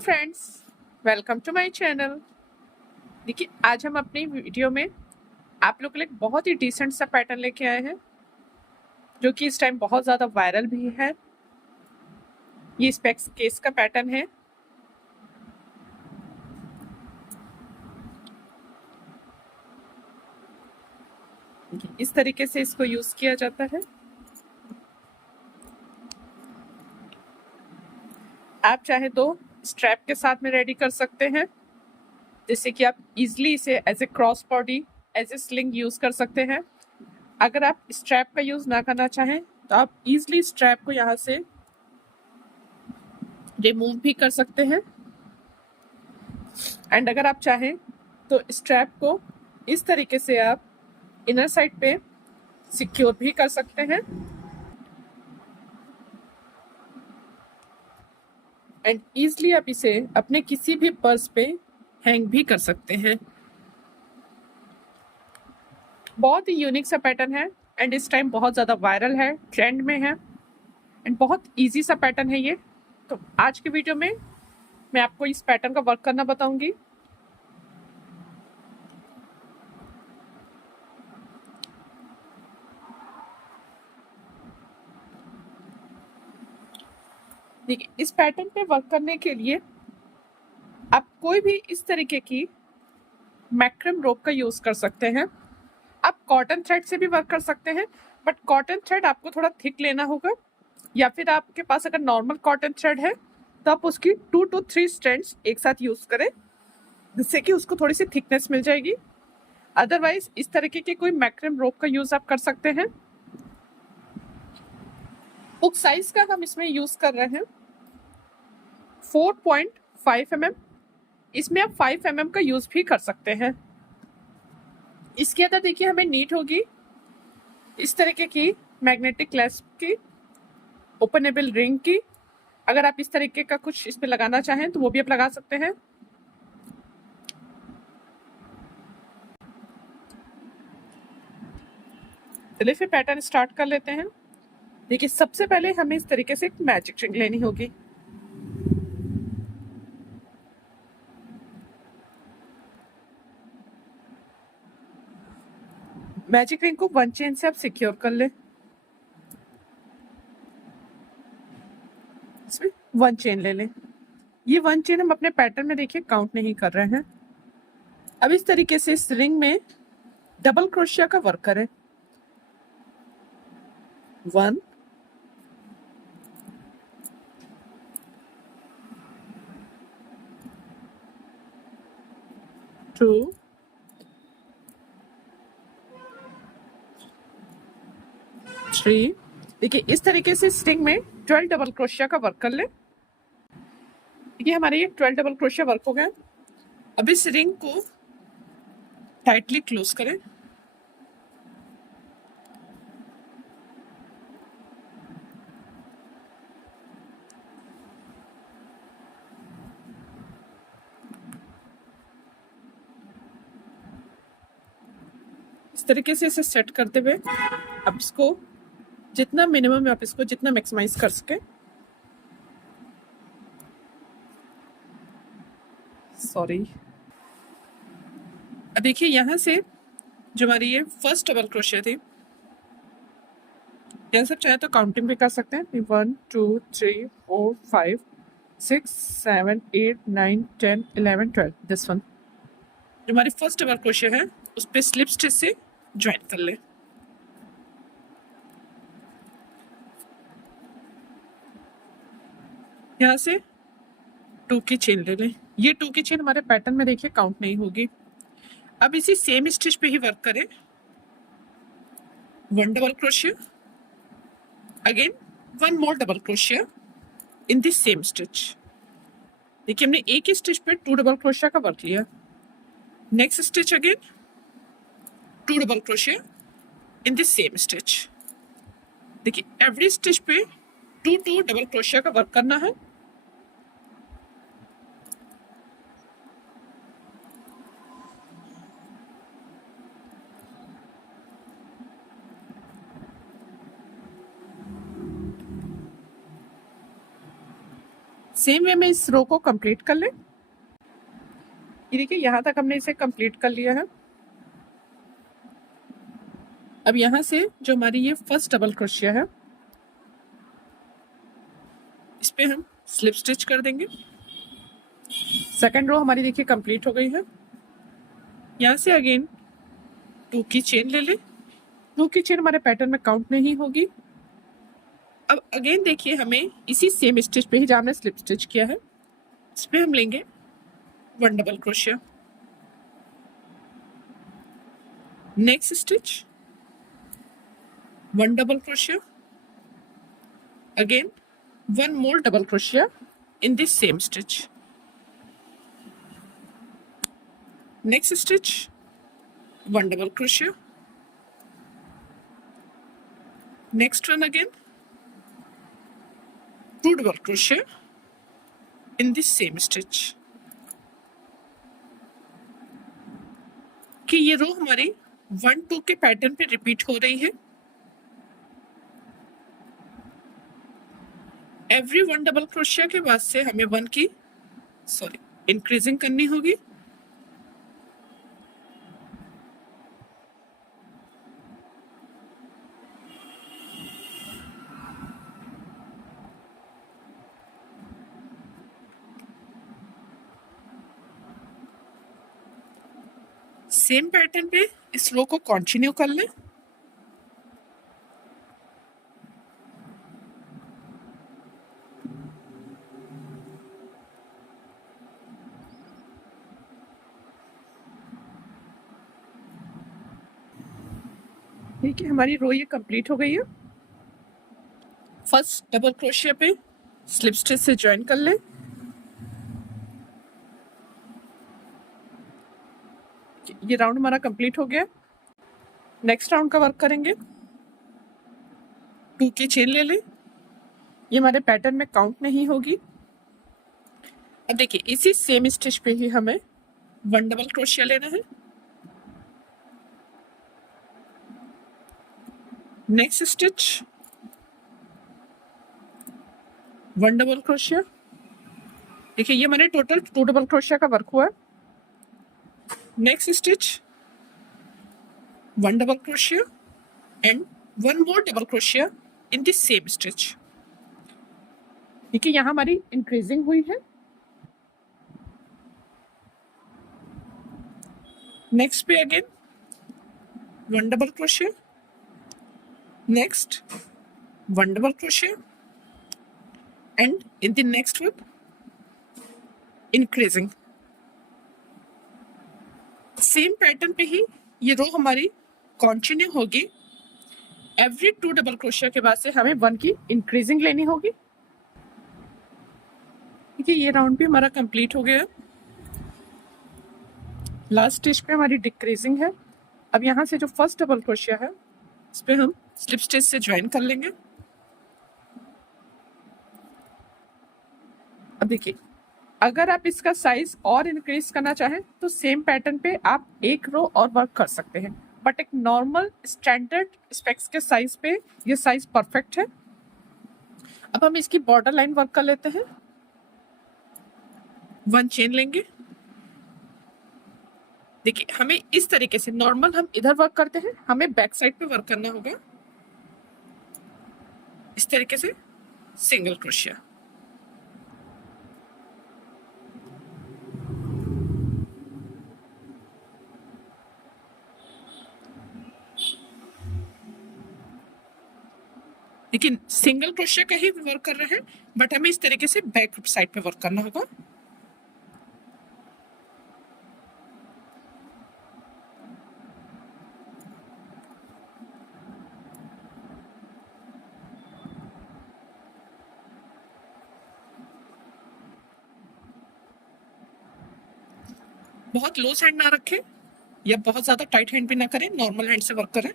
Friends, welcome to my channel. देखिए, आज हम अपनी वीडियो में आप लोग के लिए एक बहुत ही डिसेंट सा पैटर्न लेके आए हैं जो कि इस टाइम बहुत ज़्यादा वायरल भी है। ये स्पेक्स केस का पैटर्न है। इस तरीके से इसको यूज़ किया जाता है। आप चाहे तो स्ट्रैप के साथ में रेडी कर सकते हैं, जिससे कि आप इजीली इसे as a cross body, as a sling use कर सकते हैं। अगर आप स्ट्रैप का यूज़ ना करना चाहें तो आप इजीली स्ट्रैप को यहाँ से रिमूव भी कर सकते हैं। एंड अगर आप चाहें तो स्ट्रैप को इस तरीके से आप इनर साइड पे सिक्योर भी कर सकते हैं एंड इजीली आप इसे अपने किसी भी पर्स पे हैंग भी कर सकते हैं। बहुत ही यूनिक सा पैटर्न है एंड इस टाइम बहुत ज़्यादा वायरल है, ट्रेंड में है एंड बहुत इजी सा पैटर्न है ये। तो आज की वीडियो में मैं आपको इस पैटर्न का वर्क करना बताऊंगी। देखिए, इस पैटर्न पे वर्क करने के लिए आप कोई भी इस तरीके की मैक्रम रोप का यूज कर सकते हैं। आप कॉटन थ्रेड से भी वर्क कर सकते हैं, बट कॉटन थ्रेड आपको थोड़ा थिक लेना होगा, या फिर आपके पास अगर नॉर्मल कॉटन थ्रेड है तो आप उसकी 2 to 3 स्ट्रैंड्स एक साथ यूज करें, जिससे कि उसको थोड़ी सी थिकनेस मिल जाएगी। अदरवाइज इस तरीके के कोई मैक्रम रोप का यूज आप कर सकते हैं। हुक साइज का हम इसमें यूज कर रहे हैं 4.5 mm। इसमें आप 5 mm का यूज भी कर सकते हैं। इसके अंदर देखिए हमें नीड होगी इस तरीके की मैग्नेटिक क्लैस्प की, ओपनेबल रिंग की। अगर आप इस तरीके का कुछ इस पे लगाना चाहें तो वो भी आप लगा सकते हैं। चलिए फिर पैटर्न स्टार्ट कर लेते हैं। देखिए, सबसे पहले हमें इस तरीके से एक मैजिक रिंग लेनी होगी। मैजिक रिंग को 1 चेन से आप सिक्योर कर लें। इसमें 1 चेन ले लें। ये 1 चेन हम अपने पैटर्न में देखिए काउंट नहीं कर रहे हैं। अब इस तरीके से इस रिंग में डबल क्रोशिया का वर्क करें। 1 2 3। देखिए, इस तरीके से स्ट्रिंग में 12 डबल क्रोशिया का वर्क कर ले। देखिए, हमारे ये 12 डबल क्रोशिया वर्क हो गया। अब इस रिंग को टाइटली क्लोज करें। इस तरीके से इसे सेट करते हुए अब इसको जितना मिनिमम आप इसको जितना मैक्सिमाइज कर सके। सॉरी। अब देखिए, यहाँ से जो हमारी ये फर्स्ट डबल क्रोशिया थी, यहाँ सब चाहे तो काउंटिंग भी कर सकते हैं। 1 2 3 4 5 6 7 8 9 10 11 12। दिस वन जो हमारी फर्स्ट डबल क्रोशिया है उस पर स्लिप स्टिच से ज्वाइन कर ले। यहाँ से 2 की चेन ले लें। ये 2 की चेन हमारे पैटर्न में देखिए काउंट नहीं होगी। अब इसी सेम स्टिच पे ही वर्क करें। 1 double crochet, again 1 more double crochet in this same stitch. देखिए, हमने एक ही स्टिच पे 2 डबल क्रोशिया का वर्क लिया। Next stitch again 2 double crochet in this same stitch. देखिए, एवरी स्टिच पे 2 डबल क्रोशिया का वर्क करना है। सेम वे में इस रो को कंप्लीट कर लें। ये देखिए यहाँ तक हमने इसे कंप्लीट कर लिया है। अब यहाँ से जो हमारी ये फर्स्ट डबल क्रोशिया है इस पे हम स्लिप स्टिच कर देंगे। सेकेंड रो हमारी देखिए कंप्लीट हो गई है। यहाँ से अगेन 2 की चेन ले लें। 2 की चेन हमारे पैटर्न में काउंट नहीं होगी। अब अगेन देखिए हमें इसी सेम स्टिच पे ही जहाँ हमने स्लिप स्टिच किया है इस पे हम लेंगे 1 double crochet. Next stitch 1 double crochet, again 1 more double crochet in this same stitch. Next stitch 1 double crochet, next one again 2 double crochet in this same stitch. कि ये रो हमारी 1-2 के पैटर्न पे रिपीट हो रही है। एवरी 1 डबल क्रोशिया के बाद से हमें 1 की इंक्रीजिंग करनी होगी। सेम पैटर्न पे इस रो को कंटिन्यू कर लें। ठीक है, हमारी रो ये कंप्लीट हो गई है। First double crochet pay slip stitch से ज्वाइन कर लें। ये राउंड हमारा कंप्लीट हो गया। नेक्स्ट राउंड का वर्क करेंगे। 2 की चेन ले लें। ये हमारे पैटर्न में काउंट नहीं होगी। अब देखिए इसी सेम स्टिच पे ही हमें 1 डबल क्रोशिया लेना है। Next stitch 1 double crochet. देखिए ये हमारे टोटल 2 डबल क्रोशिया का वर्क हुआ है। Next stitch 1 double crochet and 1 more double crochet in this same stitch. देखिए यहाँ हमारी इंक्रीजिंग हुई है। नेक्स्ट पे again 1 double crochet, next 1 double crochet and in the next one increasing. Same pattern पे ही ये रो हमारी कंटिन्यू होगी। एवरी 2 डबल क्रोशिया के बाद से हमें 1 की इंक्रीजिंग लेनी होगी। देखिए ये राउंड भी हमारा कंप्लीट हो गया। लास्ट स्टिच पे हमारी डिक्रीजिंग है। अब यहाँ से जो फर्स्ट डबल क्रोशिया है इस पे हम स्लिप स्टिच से ज्वाइन कर लेंगे। अब देखिए अगर आप इसका साइज और इंक्रीज करना चाहें तो सेम पैटर्न पे आप एक रो और वर्क कर सकते हैं, बट एक नॉर्मल स्टैंडर्ड स्पेक्स के साइज पे ये साइज परफेक्ट है। अब हम इसकी बॉर्डर लाइन वर्क कर लेते हैं। 1 चेन लेंगे। देखिए हमें इस तरीके से नॉर्मल हम इधर वर्क करते हैं, हमें बैक साइड पे वर्क करना होगा इस तरीके से सिंगल क्रोशिया। लेकिन सिंगल क्रोशिया का ही वर्क कर रहे हैं, बट हमें इस तरीके से बैक साइड पे वर्क करना होगा। बहुत लूज हैंड ना रखें या बहुत ज्यादा टाइट हैंड भी ना करें, नॉर्मल हैंड से वर्क करें।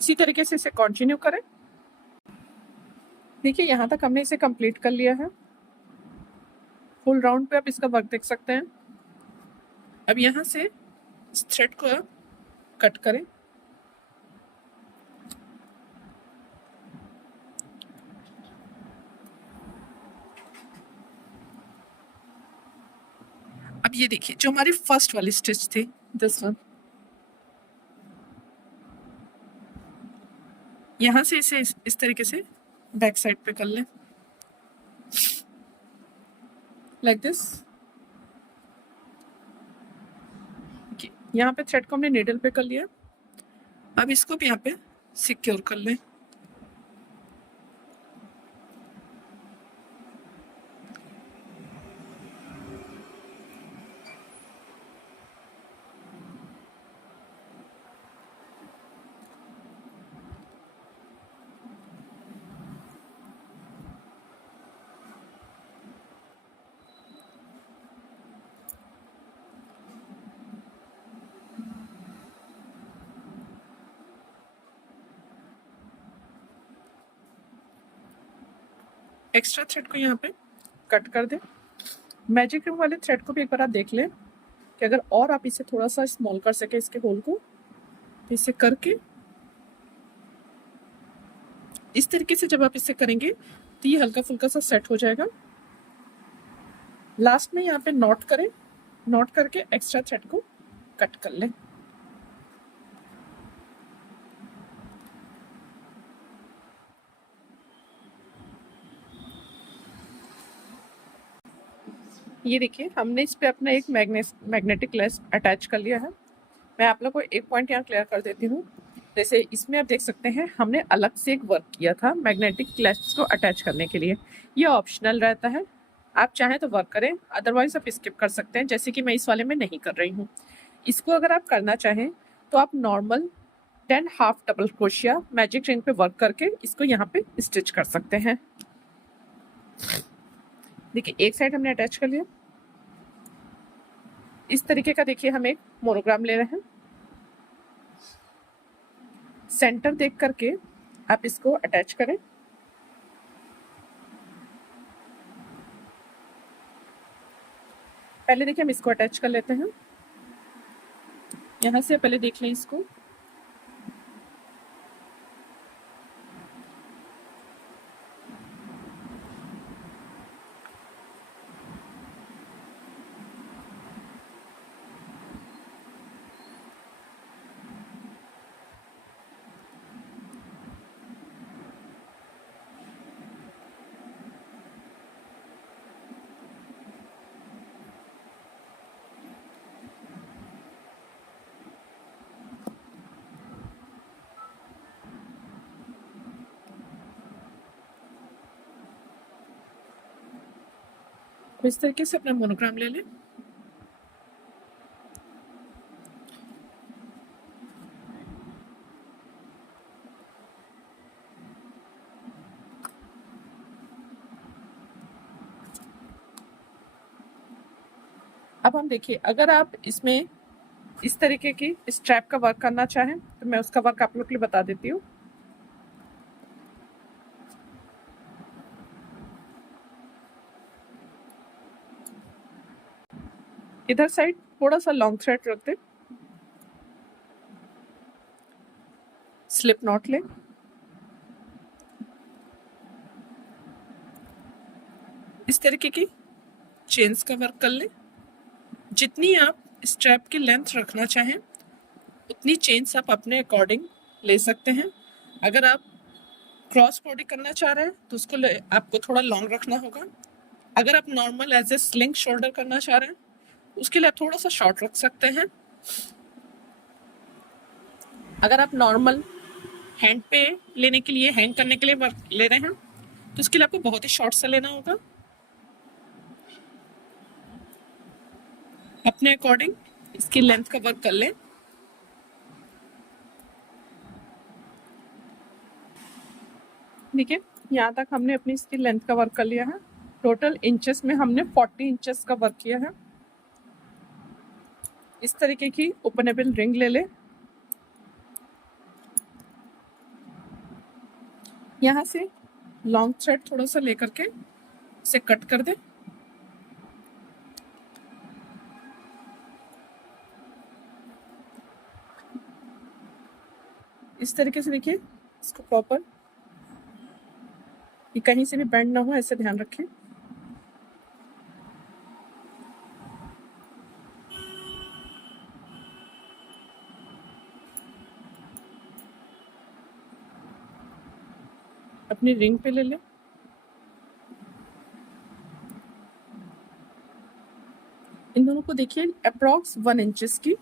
इसी तरीके से इसे कंटिन्यू करें। देखिए यहाँ तक हमने इसे कंप्लीट कर लिया है। फुल राउंड पे आप इसका वर्क देख सकते हैं। अब यहाँ से इस थ्रेड को आप कट करें। अब ये देखिए जो हमारी फर्स्ट वाली स्टिच थी, दिस वन, यहाँ से इसे इस तरीके से बैक साइड पे कर लें, लाइक दिस। यहाँ पे थ्रेड को हमने नीडल पे कर लिया। अब इसको भी यहाँ पे सिक्योर कर लें। एक्स्ट्रा थ्रेड को यहाँ पे कट कर दें। मैजिक रिंग वाले थ्रेड को भी एक बार आप देख लें कि अगर और आप इसे थोड़ा सा स्मॉल कर सके इसके होल को, तो इसे करके इस तरीके से जब आप इसे करेंगे तो ये हल्का फुल्का सा सेट हो जाएगा। लास्ट में यहाँ पे नॉट करें, नॉट करके एक्स्ट्रा थ्रेड को कट कर लें। ये देखिए हमने इस पे अपना एक मैग्नेटिक लेस अटैच कर लिया है। मैं आप लोग को एक पॉइंट यहाँ क्लियर कर देती हूँ। जैसे इसमें आप देख सकते हैं हमने अलग से एक वर्क किया था मैग्नेटिक लेस को अटैच करने के लिए। ये ऑप्शनल रहता है, आप चाहें तो वर्क करें, अदरवाइज आप स्किप कर सकते हैं, जैसे कि मैं इस वाले में नहीं कर रही हूँ। इसको अगर आप करना चाहें तो आप normal 10 half double crochet magic ring पे वर्क करके इसको यहाँ पे स्टिच कर सकते हैं। देखिए एक साइड हमने अटैच कर लिया। इस तरीके का देखिए हम एक मोनोग्राम ले रहे हैं। सेंटर देख करके आप इसको अटैच करें। पहले देखिए हम इसको अटैच कर लेते हैं। यहाँ से पहले देख लें इसको। इस तरीके से अपना मोनोग्राम ले लें। अब हम देखिए अगर आप इसमें इस तरीके की स्ट्रैप का वर्क करना चाहें तो मैं उसका वर्क आप लोग के लिए बता देती हूँ। इधर साइड थोड़ा सा लॉन्ग थ्रेड रख दें, स्लिप नॉट लें, इस तरीके की चेन्स का वर्क कर लें। जितनी आप स्ट्रैप की लेंथ रखना चाहें उतनी चेन्स आप अपने अकॉर्डिंग ले सकते हैं। अगर आप क्रॉस बॉडी करना चाह रहे हैं तो उसको आपको थोड़ा लॉन्ग रखना होगा। अगर आप normal as a sling shoulder करना चाह रहे हैं उसके लिए आप थोड़ा सा शॉर्ट रख सकते हैं। अगर आप नॉर्मल हैंड पे लेने के लिए, हैंग करने के लिए वर्क ले रहे हैं तो उसके लिए आपको बहुत ही शॉर्ट सा लेना होगा। अपने अकॉर्डिंग इसकी लेंथ का वर्क कर लें। देखिए यहाँ तक हमने अपनी इसकी लेंथ का वर्क कर लिया है। टोटल इंचेस में हमने 40 इंचेस का वर्क किया है। इस तरीके की ओपनेबल रिंग ले लें। यहाँ से लॉन्ग थ्रेड थोड़ा सा लेकर के इसे कट कर दें। इस तरीके से देखिए इसको प्रॉपर, ये कहीं से भी बेंड ना हो, ऐसे ध्यान रखें। अपनी रिंग पे ले लें। इन दोनों को देखिए अप्रॉक्स 1 इंचेस की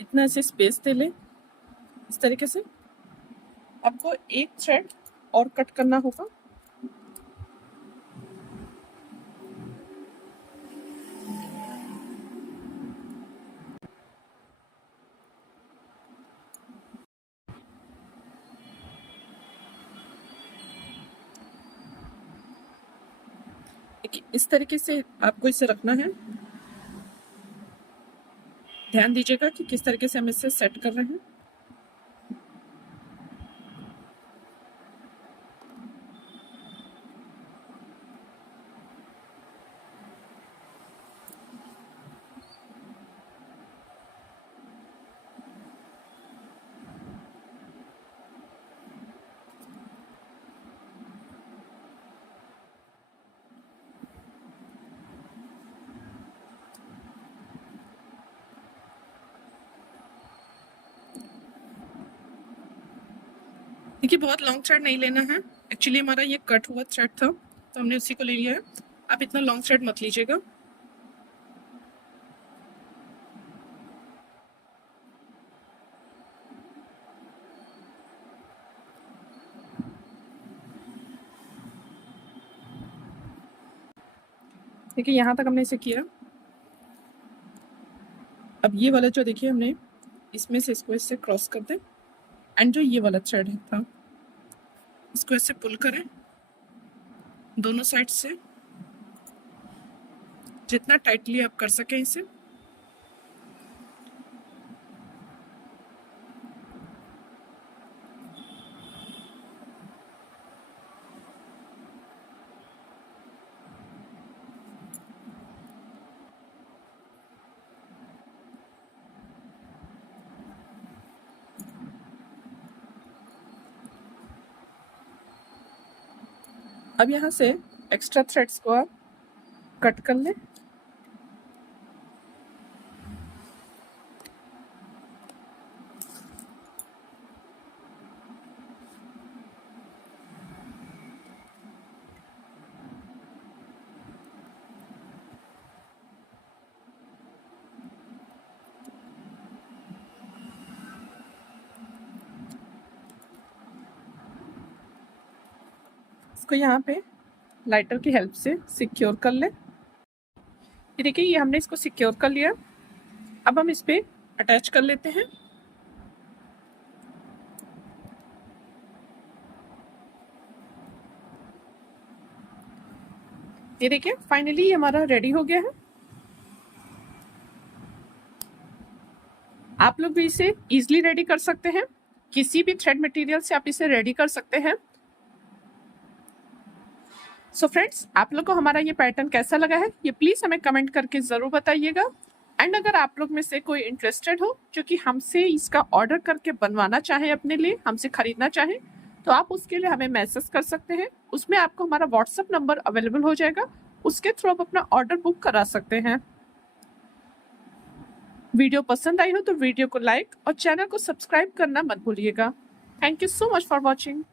इतना ऐसे स्पेस दे लें। इस तरीके से आपको एक थ्रेड और कट करना होगा। इस तरीके से आपको इसे रखना है। ध्यान दीजिएगा कि किस तरीके से हम इसे सेट कर रहे हैं। देखिए बहुत लॉन्ग थ्रेड नहीं लेना है। एक्चुअली हमारा ये कट हुआ थ्रेड था तो हमने उसी को ले लिया है। आप इतना लॉन्ग थ्रेड मत लीजिएगा। देखिए यहाँ तक हमने इसे किया। अब ये वाला जो देखिए हमने इसमें से इसको इससे क्रॉस कर दें एंड जो ये वाला थ्रेड था इसको ऐसे पुल करें दोनों साइड से, जितना टाइटली आप कर सकें इसे। अब यहाँ से एक्स्ट्रा थ्रेड्स को आप कट कर लें। इसको यहाँ पे लाइटर की हेल्प से सिक्योर कर लें। ये देखिए ये हमने इसको सिक्योर कर लिया। अब हम इस पे अटैच कर लेते हैं। ये देखिए फाइनली ये हमारा रेडी हो गया है। आप लोग भी इसे इजीली रेडी कर सकते हैं। किसी भी थ्रेड मटेरियल से आप इसे रेडी कर सकते हैं। सो फ्रेंड्स, आप लोग को हमारा ये पैटर्न कैसा लगा है ये प्लीज हमें कमेंट करके जरूर बताइएगा। एंड अगर आप लोग में से कोई इंटरेस्टेड हो जो कि हमसे इसका ऑर्डर करके बनवाना चाहे, अपने लिए हमसे खरीदना चाहे, तो आप उसके लिए हमें मैसेज कर सकते हैं। उसमें आपको हमारा व्हाट्सएप नंबर अवेलेबल हो जाएगा, उसके थ्रू आप अपना ऑर्डर बुक करा सकते हैं। वीडियो पसंद आई हो तो वीडियो को लाइक और चैनल को सब्सक्राइब करना मत भूलिएगा। Thank you so much for watching.